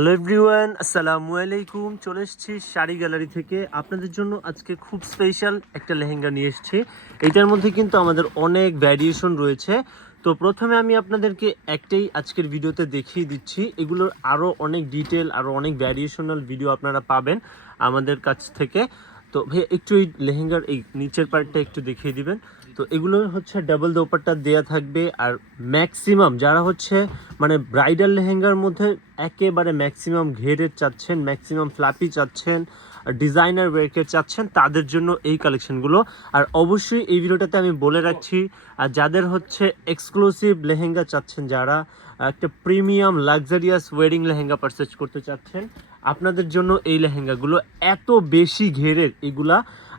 Hello everyone আসসালামু আলাইকুম চলে এসেছি শাড়ি গ্যালারি থেকে। আপনাদের জন্য আজকে খুব স্পেশাল একটা লেহেঙ্গা নিয়ে এসেছি। এইটার মধ্যে কিন্তু আমাদের অনেক ভ্যারিয়েশন রয়েছে। তো প্রথমে আমি আপনাদেরকে একটাই আজকের ভিডিওতে দেখিয়ে দিচ্ছি। এগুলোর আরও অনেক ডিটেল আরও অনেক ভ্যারিয়েশনাল ভিডিও আপনারা পাবেন আমাদের কাছ থেকে। তো ভাই একটু এই লেহেঙ্গার এই নিচের পার্টটা একটু দেখিয়ে দিবেন। তো এগুলো হচ্ছে ডাবল দোপাট্টা দেয়া থাকবে আর ম্যাক্সিমাম যারা হচ্ছে মানে ব্রাইডাল লেহেঙ্গার মধ্যে একেবারে ম্যাক্সিমাম ঘেরের চাচ্ছেন ম্যাক্সিমাম ফ্ল্যাপি চাচ্ছেন, আর ডিজাইনার ওয়ার্কের চাচ্ছেন, তাদের জন্য এই কালেকশনগুলো আর অবশ্যই এই ভিডিওটাতে আমি বলে রাখছি, আর যাদের হচ্ছে এক্সক্লুসিভ লেহেঙ্গা চাচ্ছেন যারা, একটা premium luxurious wedding lehenga purchase করতে চাচ্ছেন, আপনাদের জন্য এই লেহেঙ্গাগুলো এত বেশি ঘেরের এগুলা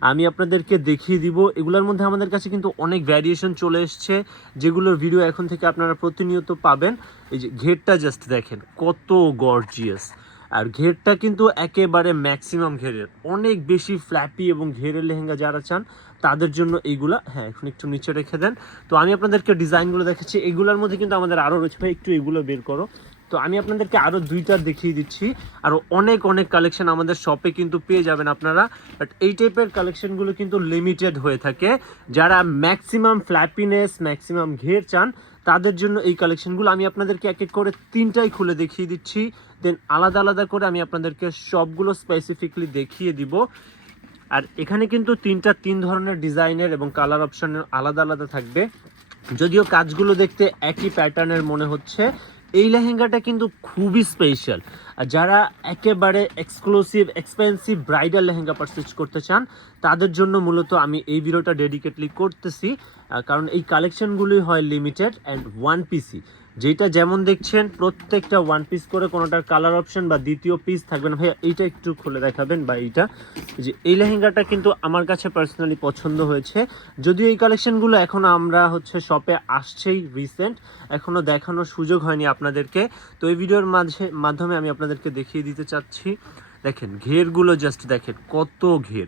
আমি আপনাদেরকে দেখিয়ে দিব। এগুলোর মধ্যে আমাদের কাছে কিন্তু অনেক ভ্যারিয়েশন চলে এসছে, যেগুলোর ভিডিও এখন থেকে আপনারা প্রতিনিয়ত পাবেন। এই যে ঘেরটা জাস্ট দেখেন, কত গর্জিয়াস আর ঘেরটা কিন্তু একেবারে ম্যাক্সিমাম ঘেরের। অনেক বেশি ফ্ল্যাপি এবং ঘেরের লেহেঙ্গা যারা চান, তাদের জন্য এইগুলা হ্যাঁ এখন একটু নিচে রেখে দেন। তো আমি আপনাদেরকে ডিজাইনগুলো দেখাচ্ছি। এগুলোর মধ্যে কিন্তু আমাদের আরও রয়েছে। ভাই, একটু এগুলো বের করো। তো আমি আপনাদেরকে আরও দুইটা দেখিয়ে দিচ্ছি। আরও অনেক অনেক কালেকশন আমাদের শপে কিন্তু পেয়ে যাবেন আপনারা। বাট এই টাইপের কালেকশনগুলো কিন্তু লিমিটেড হয়ে থাকে। যারা ম্যাক্সিমাম ফ্ল্যাপিনেস ম্যাক্সিমাম ঘের চান, তাদের জন্য এই কালেকশনগুলো আমি আপনাদেরকে এক এক করে তিনটাই খুলে দেখিয়ে দিচ্ছি। দেন আলাদা আলাদা করে আমি আপনাদেরকে সবগুলো স্পেসিফিকলি দেখিয়ে দিব। আর এখানে কিন্তু তিনটা, তিন ধরনের ডিজাইনের এবং কালার অপশনের আলাদা আলাদা থাকবে। যদিও কাজগুলো দেখতে একই প্যাটার্নের মনে হচ্ছে এই লেহেঙ্গাটা কিন্তু খুবই স্পেশাল আর যারা একেবারে exclusive expensive bridal lehenga purchase করতে চান, তাদের জন্য মূলত আমি এই ভিডিওটা ডেডিকেটলি করতেছি। কারণ এই কালেকশনগুলি হয় লিমিটেড অ্যান্ড ওয়ান পিসি যেটা যেমন দেখছেন, প্রত্যেকটা ওয়ান পিস করে কোনোটার কালার অপশন বা দ্বিতীয় পিস থাকবে না। ভাইয়া, এইটা একটু খুলে দেখাবেন বা এইটা। যে, এই লেহেঙ্গাটা কিন্তু আমার কাছে পার্সোনালি পছন্দ হয়েছে। যদিও এই কালেকশনগুলো এখন আমরা হচ্ছে শপে আসছেই রিসেন্ট এখনও দেখানোর সুযোগ হয়নি আপনাদেরকে। তো এই ভিডিওর মাঝে, মাধ্যমে আমি আপনাদেরকে দেখিয়ে দিতে চাচ্ছি। দেখেন, ঘেরগুলো জাস্ট দেখেন, কত ঘের।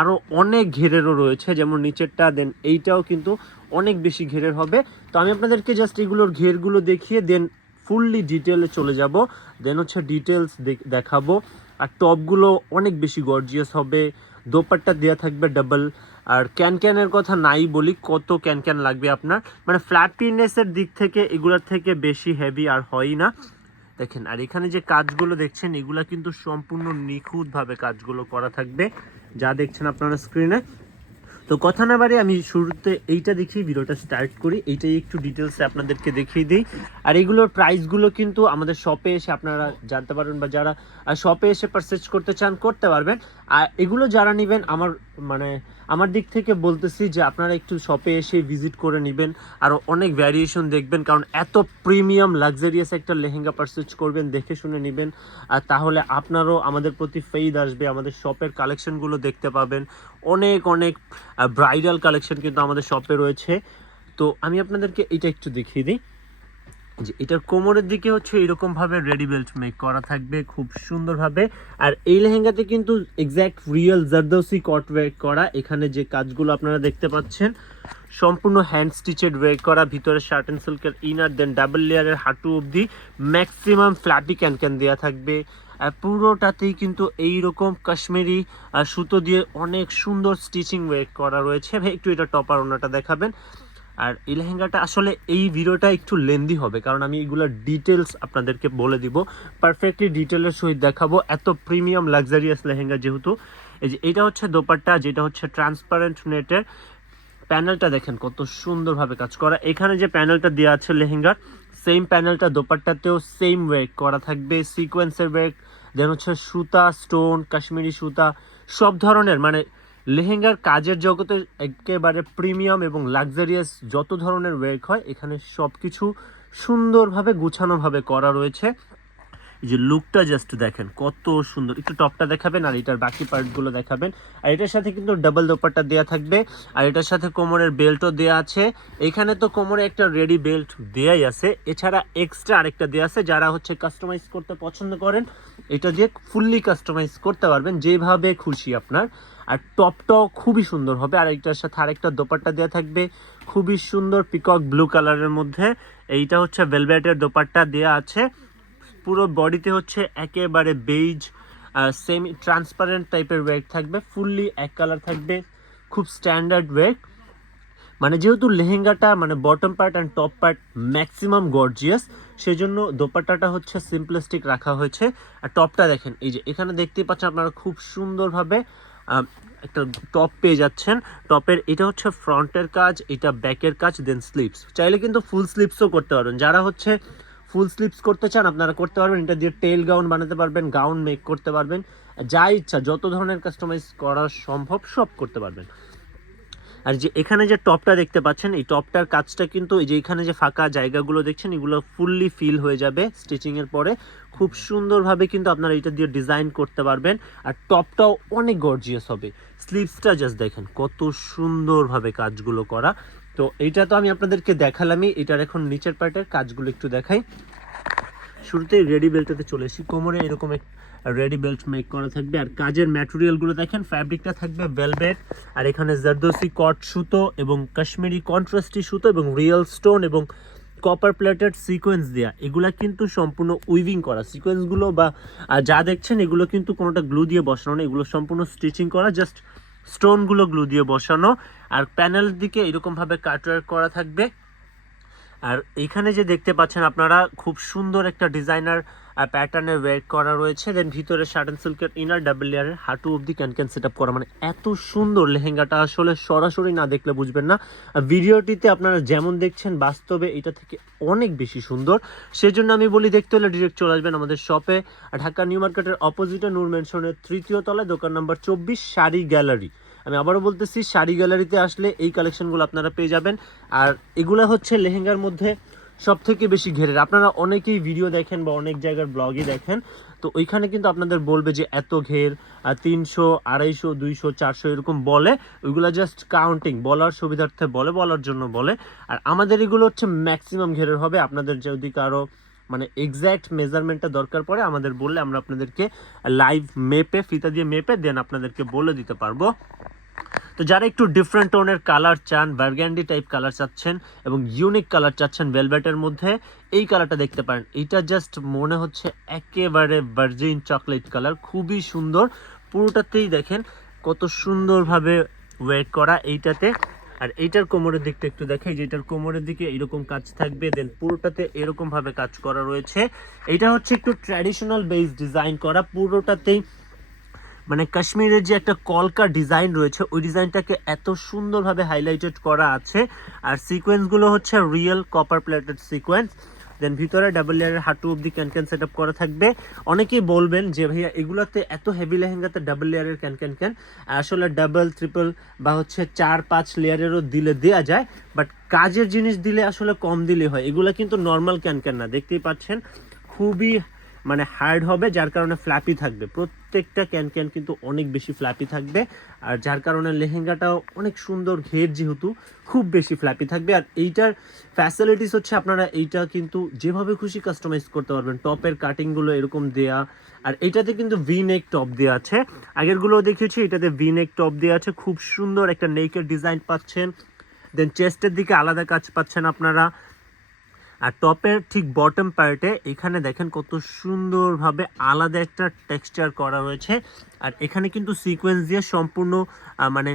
আরও অনেক ঘেরেরও রয়েছে, যেমন নিচেরটা দেন এইটাও কিন্তু অনেক বেশি ঘেরের হবে। তো আমি আপনাদেরকে জাস্ট এগুলোর ঘেরগুলো দেখিয়ে দেন ফুললি ডিটেলে চলে যাব। দেন হচ্ছে ডিটেলস দেখাবো। আর টপগুলো অনেক বেশি গর্জিয়াস হবে। দোপাট্টা দেওয়া থাকবে ডাবল আর ক্যান ক্যানের কথা নাই বলি, কত ক্যান ক্যান লাগবে আপনার? মানে ফ্ল্যাপিনেসের দিক থেকে, এগুলোর থেকে বেশি হেভি আর হয়ই না। দেখেন, আর এখানে যে কাজগুলো দেখছেন, এগুলা কিন্তু সম্পূর্ণ নিখুঁতভাবে কাজগুলো করা থাকবে, যা দেখছেন আপনারা স্ক্রিনে তো কথা না বাড়ি আমি শুরুতে এইটা দেখিয়ে ভিডিওটা স্টার্ট করি, এইটাই একটু ডিটেলসে আপনাদেরকে দেখিয়ে দিই। আর এগুলোর প্রাইসগুলো কিন্তু আমাদের শপে এসে আপনারা জানতে পারবেন বা যারা শপে এসে পারচেজ করতে চান, করতে পারবেন। আর এগুলো যারা নেবেন, আমার মানে আমার দিক থেকে বলতেছি যে আপনারা একটু শপে এসে ভিজিট করে নেবেন। আরও অনেক ভ্যারিয়েশন দেখবেন, কারণ এত প্রিমিয়াম লাক্সারিয়াস একটা লেহেঙ্গা পারচেজ করবেন, দেখে শুনে নেবেন। আর তাহলে আপনারও আমাদের প্রতি ফেইদ আসবে, আমাদের শপের কালেকশনগুলো দেখতে পাবেন। অনেক অনেক ব্রাইডাল কালেকশন কিন্তু আমাদের শপে রয়েছে। তো আমি আপনাদেরকে এটা একটু দেখিয়ে দিই। যে এটার কোমরের দিকে হচ্ছে এরকম ভাবে রেডি বেল্ট মেক করা থাকবে খুব সুন্দরভাবে। আর এই লেহেঙ্গাতে কিন্তু exact real zardosi cut work করা। এখানে যে কাজগুলো আপনারা দেখতে পাচ্ছেন, সম্পূর্ণ হ্যান্ড স্টিচেড ওয়ার্ক করা, ভিতরে শার্ট অ্যান্ড সিল্কের ইনার দেন ডাবল লেয়ারের হাঁটু অবধি ম্যাক্সিমাম ফ্ল্যাপি ক্যান ক্যান দেওয়া থাকবে। আর পুরোটাতেই কিন্তু এই রকম কাশ্মীরি সুতো দিয়ে অনেক সুন্দর স্টিচিং ওয়ার্ক করা রয়েছে। একটু এটা টপার ওনাটা দেখাবেন। আর এই লেহেঙ্গাটা আসলে এই ভিডিওটা একটু লেন্দি হবে, কারণ আমি এগুলোর ডিটেলস আপনাদেরকে বলে দিব। পারফেক্টলি ডিটেলের সহিত দেখাবো। এত প্রিমিয়াম লাক্সারিয়াস লেহেঙ্গা যেহেতু, এই যে এটা হচ্ছে দোপাট্টা, যেটা হচ্ছে ট্রান্সপারেন্ট নেটের প্যানেলটা দেখেন কত সুন্দরভাবে কাজ করা। এখানে যে প্যানেলটা দেওয়া আছে লেহেঙ্গার সেম প্যানেলটা দোপাট্টাতেও সেম ওয়েক করা থাকবে। সিকোয়েন্সের ওয়েক দেন হচ্ছে সুতা স্টোন কাশ্মীরি সুতা, সব ধরনের মানে লেহেঙ্গার কাজের জগতে একেবারে প্রিমিয়াম এবং লাক্সারিয়াস যত ধরনের ওয়েক হয়, এখানে সব কিছু সুন্দরভাবে, গুছানোভাবে করা রয়েছে। যে লুকটা জাস্ট দেখেন, কত সুন্দর। একটু টপটা দেখাবেন আর এটার বাকি পার্টগুলো দেখাবেন। আর এটার সাথে কিন্তু ডাবল দোপাট্টা দেওয়া থাকবে। আর এটার সাথে কোমরের বেল্টও দেওয়া আছে। এখানে তো কোমরে একটা রেডি বেল্ট দেয়াই আছে। এছাড়া এক্সট্রা আরেকটা দেওয়া আছে, যারা হচ্ছে কাস্টমাইজ করতে পছন্দ করেন, এটা দিয়ে ফুললি কাস্টমাইজ করতে পারবেন, যেভাবে খুশি আপনার। আর টপটাও খুবই সুন্দর হবে। আর এটার সাথে আরেকটা দোপাট্টা দেওয়া থাকবে। খুবই সুন্দর পিকক ব্লু কালারের মধ্যে। এইটা হচ্ছে ভেলভেটের দোপাট্টা দেওয়া আছে। পুরো বডিতে হচ্ছে একেবারে বেজ সেমি ট্রান্সপারেন্ট টাইপের ওয়েট থাকবে ফুললি এক কালার থাকবে, খুব স্ট্যান্ডার্ড ওয়েট মানে যেহেতু লেহেঙ্গাটা মানে bottom part and top part maximum gorgeous সেই জন্য দোপাট্টাটা হচ্ছে সিম্পলিস্টিক রাখা হয়েছে। আর টপটা দেখেন, এই যে এখানে দেখতেই পাচ্ছেন আপনারা খুব সুন্দরভাবে একটা টপ পেয়ে যাচ্ছেন। টপের এটা হচ্ছে ফ্রন্টের কাজ, এটা ব্যাকের কাজ দেন স্লিপস চাইলে কিন্তু ফুল স্লিপসও করতে পারবেন যারা হচ্ছে ফুল স্লিপস করতে চান, আপনারা করতে পারবেন। এটা দিয়ে টেল গাউন বানাতে পারবেন, গাউন মেক করতে পারবেন। যা ইচ্ছা, যত ধরনের কাস্টমাইজ করা সম্ভব সব করতে পারবেন। আর যে এখানে যে টপটা দেখতে পাচ্ছেন, এই টপটার কাজটা কিন্তু এই যে এখানে যে ফাঁকা জায়গাগুলো দেখছেন, এগুলো ফুললি ফিল হয়ে যাবে স্টিচিং এর পরে। খুব সুন্দরভাবে কিন্তু আপনারা এটা দিয়ে ডিজাইন করতে পারবেন। আর টপটাও অনেক গর্জিয়াস হবে। স্লিপসটা জাস্ট দেখেন, কত সুন্দরভাবে কাজগুলো করা। তো এইটা তো আমি আপনাদেরকে দেখালামই, এটার এখন নিচের পার্টের কাজগুলো একটু দেখাই। শুরুতেই রেডি বেল্টটাতে চলে এসেছি। কোমরে এরকম এক রেডি বেল্ট মেক করা থাকবে। আর কাজের ম্যাটেরিয়ালগুলো দেখেন ফ্যাব্রিকটা থাকবে ভেলভেট আর এখানে জারদোসি কট সুতো এবং কাশ্মীরি কন্ট্রাস্টি সুতো এবং রিয়েল স্টোন এবং কপার প্লেটেড সিকোয়েন্স দেওয়া এগুলা কিন্তু সম্পূর্ণ উইভিং করা। সিকোয়েন্সগুলো বা যা দেখছেন এগুলো কিন্তু কোনোটা গ্লু দিয়ে বসানো না। এগুলো সম্পূর্ণ স্টিচিং করা। জাস্ট স্টোনগুলো গ্লু দিয়ে বসানো, আর প্যানেলের দিকে এরকমভাবে কাটওয়ার্ক করা থাকবে। আর এইখানে যে দেখতে পাচ্ছেন আপনারা, খুব সুন্দর একটা ডিজাইনার প্যাটার্নের ওয়েট করা রয়েছে দেন ভিতরে শার্ট অ্যান্ড সিল্কের ইনার ডাবল লেয়ারের হাঁটু অবধি ক্যান সেট আপ করা। মানে এত সুন্দর লেহেঙ্গাটা আসলে সরাসরি না দেখলে বুঝবেন না। ভিডিওটিতে আপনারা যেমন দেখছেন, বাস্তবে এটা থেকে অনেক বেশি সুন্দর। সেজন্য আমি বলি, দেখতে হলে ডিরেক্ট চলে আসবেন আমাদের শপে ঢাকা নিউ মার্কেটের অপোজিটে নূর মেনশনের তৃতীয় তলায়, দোকান নাম্বার চব্বিশ, শাড়ি গ্যালারি আমি আবারও বলতেছি, শাড়ি গ্যালারিতে আসলে এই কালেকশনগুলো আপনারা পেয়ে যাবেন। আর এগুলো হচ্ছে লেহেঙ্গার মধ্যে সব থেকে বেশি ঘেরের। আপনারা অনেকেই ভিডিও দেখেন বা অনেক জায়গার ব্লগে দেখেন। তো ওইখানে কিন্তু আপনাদের বলবে যে এত ঘের তিনশো, আড়াইশো, দুইশো, চারশো এরকম বলে। ওইগুলো জাস্ট কাউন্টিং বলার সুবিধার্থে বলে, বলার জন্য বলে। আর আমাদের এগুলো হচ্ছে ম্যাক্সিমাম ঘেরের হবে। আপনাদের যদি কারও মানে এক্স্যাক্ট মেজারমেন্টটা দরকার পড়ে, আমাদের বললে আমরা আপনাদেরকে লাইভ মেপে ফিতা দিয়ে মেপে দেন আপনাদেরকে বলে দিতে পারব। তো যারা একটু ডিফারেন্ট টোনের কালার চান বার্গ্যান্ডি টাইপ কালার চাচ্ছেন এবং ইউনিক কালার চাচ্ছেন ভেলভেটের মধ্যে, এই কালারটা দেখতে পারেন। এটা জাস্ট মনে হচ্ছে একেবারে ভার্জিন চকলেট কালার খুবই সুন্দর। পুরোটাতেই দেখেন কত সুন্দরভাবে ওয়েট করা এইটাতে। আর এইটার কোমরের দিকটা একটু দেখাই যে এটার কোমরের দিকে এরকম কাজ থাকবে দেন পুরোটাতে এরকমভাবে কাজ করা রয়েছে। এটা হচ্ছে একটু ট্র্যাডিশনাল বেস ডিজাইন করা, পুরোটাতেই মানে কাশ্মীরের যে একটা কলকা ডিজাইন রয়েছে, ওই ডিজাইনটাকে এত সুন্দরভাবে হাইলাইটেড করা আছে। আর সিকোয়েন্সগুলো হচ্ছে real copper plated sequence then ভিতরে ডাবল লেয়ারের হাঁটু অব্দি ক্যান ক্যান সেট আপ করা থাকবে। অনেকেই বলবেন যে, ভাইয়া, এগুলোতে এত হেভি লেহেঙ্গাতে ডাবল লেয়ারের ক্যান ক্যান আসলে ডাবল ট্রিপল বা হচ্ছে চার, পাঁচ লেয়ারেরও দিলে দেওয়া যায় বাট কাজের জিনিস দিলে আসলে কম দিলে হয়। এগুলো কিন্তু নর্মাল ক্যান ক্যান না। দেখতেই পাচ্ছেন? খুবই মানে হার্ড হবে, যার কারণে ফ্ল্যাপি থাকবে। প্রত্যেকটা ক্যান ক্যান কিন্তু অনেক বেশি ফ্ল্যাপি থাকবে। আর যার কারণে লেহেঙ্গাটাও অনেক সুন্দর ঘের যেহেতু, খুব বেশি ফ্ল্যাপি থাকবে। আর এইটার ফ্যাসিলিটিস হচ্ছে আপনারা এইটা কিন্তু যেভাবে খুশি কাস্টমাইজ করতে পারবেন। টপের কাটিংগুলো এরকম দেয়া, আর এইটাতে কিন্তু ভি নেক টপ দেওয়া আছে। আগেরগুলো দেখেছি এটাতে ভি নেক টপ দেওয়া আছে। খুব সুন্দর একটা নেকের ডিজাইন পাচ্ছেন। দেন চেস্টের দিকে আলাদা কাজ পাচ্ছেন আপনারা। আর টপের ঠিক বটম পার্টে এখানে দেখেন কত সুন্দরভাবে আলাদা একটা টেক্সচার করা রয়েছে। আর এখানে কিন্তু সিকোয়েন্স দিয়ে সম্পূর্ণ মানে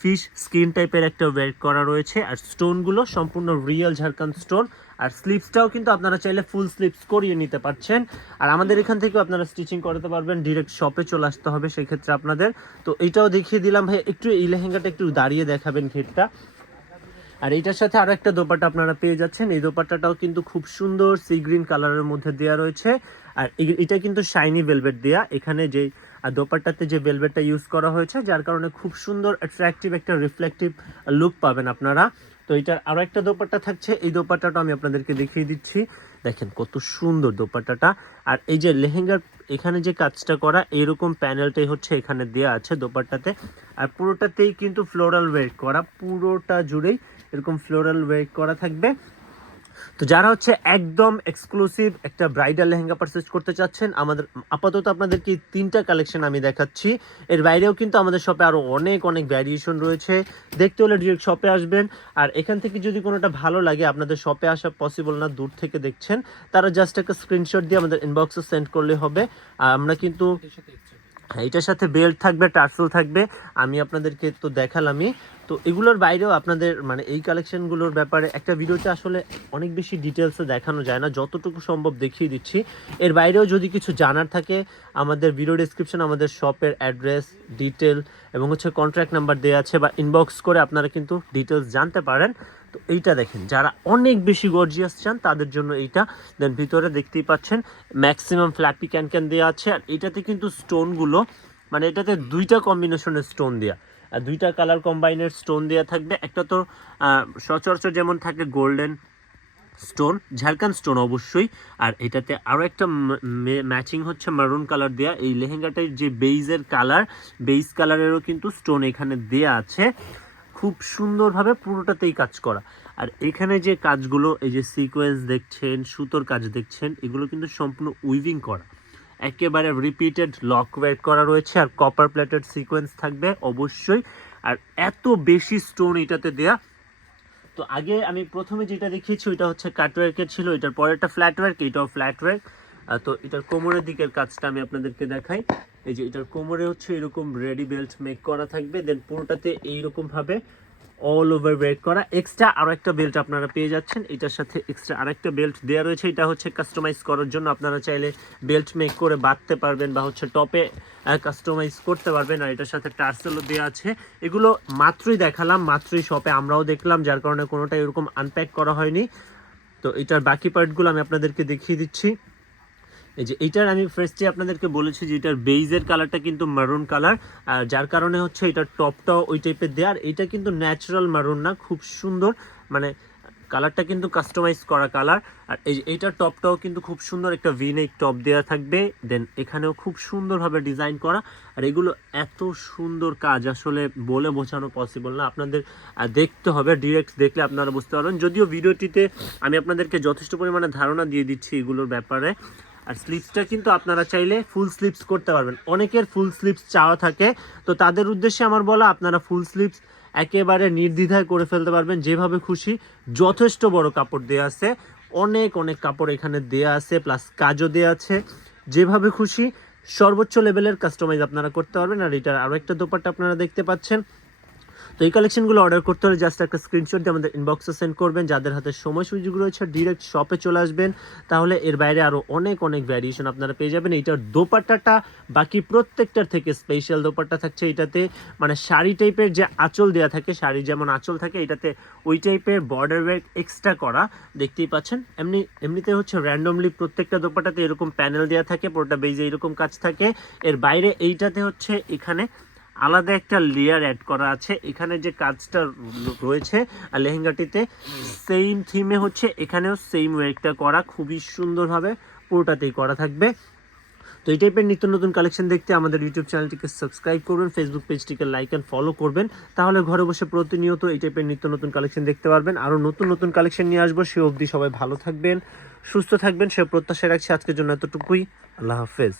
ফিশ স্কিন টাইপের একটা ওয়েট করা রয়েছে। আর স্টোনগুলো সম্পূর্ণ রিয়েল ঝাড়খান্ড স্টোন আর স্লিপসটাও কিন্তু আপনারা চাইলে ফুল স্লিপস করিয়ে নিতে পারছেন। আর আমাদের এখান থেকেও আপনারা স্টিচিং করাতে পারবেন ডিরেক্ট শপে চলে আসতে হবে সেক্ষেত্রে আপনাদের। তো এটাও দেখিয়ে দিলাম ভাই, একটু এই লেহেঙ্গাটা একটু দাঁড়িয়ে দেখাবেন ঘেরটা আর এইটার সাথে আরও একটা দোপাট্টা আপনারা পেয়ে যাচ্ছেন। এই দোপাট্টাটাও কিন্তু খুব সুন্দর সি গ্রিন কালারের মধ্যে দেওয়া রয়েছে। আর এটা কিন্তু শাইনি ভেলভেট দেয়া। এখানে যে আর দোপাট্টাতে যে ভেলভেটটা ইউজ করা হয়েছে, যার কারণে খুব সুন্দর অ্যাট্রাকটিভ একটা রিফ্লেকটিভ লুক পাবেন আপনারা। তো এটার আরও একটা দোপাট্টা থাকছে। এই দোপাট্টাটা আমি আপনাদেরকে দেখিয়ে দিচ্ছি। দেখেন কত সুন্দর দোপাট্টাটা। আর এই যে লেহেঙ্গার এখানে যে কাজটা করা, এরকম প্যানেলটাই হচ্ছে এখানে দেয়া আছে দোপাট্টাতে। আর পুরোটাতেই কিন্তু ফ্লোরাল ওয়েট করা, পুরোটা জুড়েই এরকম ফ্লোরাল ওয়েট করা থাকবে। তো যারা হচ্ছে একদম এক্সক্লুসিভ একটা ব্রাইডাল লেহেঙ্গা পারচেজ করতে চাচ্ছেন, আমাদের, আপাতত আপনাদেরকে তিনটা কালেকশন আমি দেখাচ্ছি। এর বাইরেও কিন্তু আমাদের শপে আরও অনেক অনেক ভ্যারিয়েশন রয়েছে। দেখতে হলে ডিরেক্ট শপে আসবেন। আর এখান থেকে যদি কোনোটা ভালো লাগে, আপনাদের শপে আসা পসিবল না, দূর থেকে দেখছেন, তারা জাস্ট একটা স্ক্রিনশট দিয়ে আমাদের ইনবক্সে সেন্ড করলে হবে। আর আমরা কিন্তু এটার সাথে বেল্ট থাকবে টার্সেল থাকবে। আমি আপনাদেরকে তো দেখালামই। তো এগুলোর বাইরেও আপনাদের মানে এই কালেকশনগুলোর ব্যাপারে একটা ভিডিওতে আসলে অনেক বেশি ডিটেলসে দেখানো যায় না, যতটুকু সম্ভব দেখিয়ে দিচ্ছি। এর বাইরেও যদি কিছু জানার থাকে, আমাদের ভিডিও ডিসক্রিপশন আমাদের শপের অ্যাড্রেস ডিটেল এবং হচ্ছে কন্ট্যাক্ট নাম্বার দেওয়া আছে বা ইনবক্স করে আপনারা কিন্তু ডিটেলস জানতে পারেন। তো এইটা দেখেন, যারা অনেক বেশি গর্জিয়াস চান, তাদের জন্য এইটা। দেন ভিতরে দেখতেই পাচ্ছেন ম্যাক্সিমাম ফ্ল্যাপি ক্যান ক্যান দেওয়া আছে, আর এটাতে কিন্তু স্টোনগুলো মানে এটাতে দুইটা কম্বিনেশনের স্টোন দেওয়া আর দুইটা কালার কম্বাইনের স্টোন দেওয়া থাকবে। একটা তো সচরাচর যেমন থাকে গোল্ডেন স্টোন ঝাড়খান স্টোন অবশ্যই। আর এটাতে আরও একটা ম্যাচিং হচ্ছে মারুন কালার দেয়া। এই লেহেঙ্গাটার যে বেইজের কালার বেইজ কালারেরও কিন্তু স্টোন এখানে দেয়া আছে। খুব সুন্দরভাবে পুরোটাতেই কাজ করা। আর এখানে যে কাজগুলো, এই যে সিকোয়েন্স দেখছেন, সুতোর কাজ দেখছেন, এগুলো কিন্তু সম্পূর্ণ উইভিং করা। একেবারে রিপিটেড লক ওয়ার্ক করা রয়েছে আর কপার প্লেটেড সিকোয়েন্স থাকবে অবশ্যই। আর এত বেশি স্টোন এটাতে দেয়া। তো আগে আমি প্রথমে যেটা দেখিয়েছি, ওইটা হচ্ছে কাটওয়ার্কের ছিল, এটার পরেরটা ফ্ল্যাট ওয়ার্ক এটাও ফ্ল্যাট ওয়ার্ক তো এটার কোমরের দিকের কাজটা আমি আপনাদেরকে দেখাই। এই যে এটার কোমরে হচ্ছে এরকম রেডি বেল্ট মেক করা থাকবে দেন পুরোটাতে এইরকম ভাবে অল ওভার ওয়েট করা। এক্সট্রা আরও একটা বেল্ট আপনারা পেয়ে যাচ্ছেন, এটার সাথে এক্সট্রা আরেকটা বেল্ট দেওয়া রয়েছে, এটা হচ্ছে কাস্টমাইজ করার জন্য আপনারা চাইলে বেল্ট মেক করে বাঁধতে পারবেন বা হচ্ছে টপে কাস্টমাইজ করতে পারবেন, আর এটার সাথে টার্সেলও দেওয়া আছে। এগুলো মাত্রই দেখালাম, মাত্রই শপে আমরাও দেখলাম, যার কারণে কোনোটা এরকম আনপ্যাক করা হয়নি। তো এটার বাকি পার্টগুলো আমি আপনাদেরকে দেখিয়ে দিচ্ছি। এই যে এইটার আমি ফার্স্টে আপনাদেরকে বলেছি যে এটার বেইজের কালারটা কিন্তু মারুন কালার আর যার কারণে হচ্ছে এটার টপটাও ওই টাইপের দেওয়া আর এটা কিন্তু ন্যাচারাল মারুন না, খুব সুন্দর মানে কালারটা কিন্তু কাস্টমাইজ করা কালার আর এই যে এইটার টপটাও কিন্তু খুব সুন্দর একটা ভিনেক টপ দেওয়া থাকবে। দেন এখানেও খুব সুন্দরভাবে ডিজাইন করা। আর এগুলো এত সুন্দর কাজ আসলে বলে বোঝানো পসিবল না। আপনাদের দেখতে হবে ডিরেক্ট দেখলে আপনারা বুঝতে পারবেন। যদিও ভিডিওটিতে আমি আপনাদেরকে যথেষ্ট পরিমাণে ধারণা দিয়ে দিচ্ছি এগুলোর ব্যাপারে। আর স্লিপসটা কিন্তু আপনারা চাইলে ফুল স্লিপস করতে পারবেন। অনেকের ফুল স্লিপস চাওয়া থাকে, তো তাদের উদ্দেশ্যে আমার বলা, আপনারা ফুল স্লিপস একেবারে নির্দ্বিধায় করে ফেলতে পারবেন, যেভাবে খুশি। যথেষ্ট বড় কাপড় দেওয়া আছে, অনেক অনেক কাপড় এখানে দেওয়া আছে প্লাস কাজও দেওয়া আছে। যেভাবে খুশি, সর্বোচ্চ লেভেলের কাস্টমাইজ আপনারা করতে পারবেন। আর এটার আরও একটা দোপাট্টা আপনারা দেখতে পাচ্ছেন। এই কালেকশনগুলো অর্ডার করতে হলে জাস্ট একটা স্ক্রিনশট দিয়ে আমাদের ইনবক্সে সেন্ড করবেন। যাদের হাতে সময় সুযোগ রয়েছে ডিরেক্ট শপে চলে আসবেন। তাহলে এর বাইরে আরও অনেক অনেক ভ্যারিয়েশন আপনারা পেয়ে যাবেন। এইটার দোপাট্টাটা, বাকি প্রত্যেকটার থেকে স্পেশাল দোপাট্টা থাকছে এটাতে মানে শাড়ি টাইপের যে আঁচল দেওয়া থাকে, শাড়ি যেমন আঁচল থাকে এটাতে ওই টাইপের বর্ডার ওয়ার্ক এক্সট্রা করা। দেখতেই পাচ্ছেন, এমনি, এমনিতে হচ্ছে র্যান্ডমলি প্রত্যেকটা দোপাট্টাতে এরকম প্যানেল দেওয়া থাকে, পুরোটা বেজে এরকম কাজ থাকে। এর বাইরে এইটাতে হচ্ছে এখানে আলাদা একটা লেয়ার অ্যাড করা আছে। এখানে যে কাজটা রয়েছে আর লেহেঙ্গাটিতে সেম থিমে হচ্ছে, এখানেও সেম ওয়েকটা করা। খুবই সুন্দরভাবে পুরোটাতেই করা থাকবে। তো এই টাইপের নিত্য নতুন কালেকশন দেখতে আমাদের ইউটিউব চ্যানেলটিকে সাবস্ক্রাইব করবেন ফেসবুক পেজটিকে লাইক অ্যান্ড ফলো করবেন। তাহলে ঘরে বসে প্রতিনিয়ত এই টাইপের নিত্য নতুন কালেকশন দেখতে পারবেন। আরও নতুন নতুন কালেকশন নিয়ে আসব, সে অবধি সবাই ভালো থাকবেন, সুস্থ থাকবেন, সে প্রত্যাশা রাখছি আজকের জন্য এতটুকুই। আল্লাহ হাফেজ।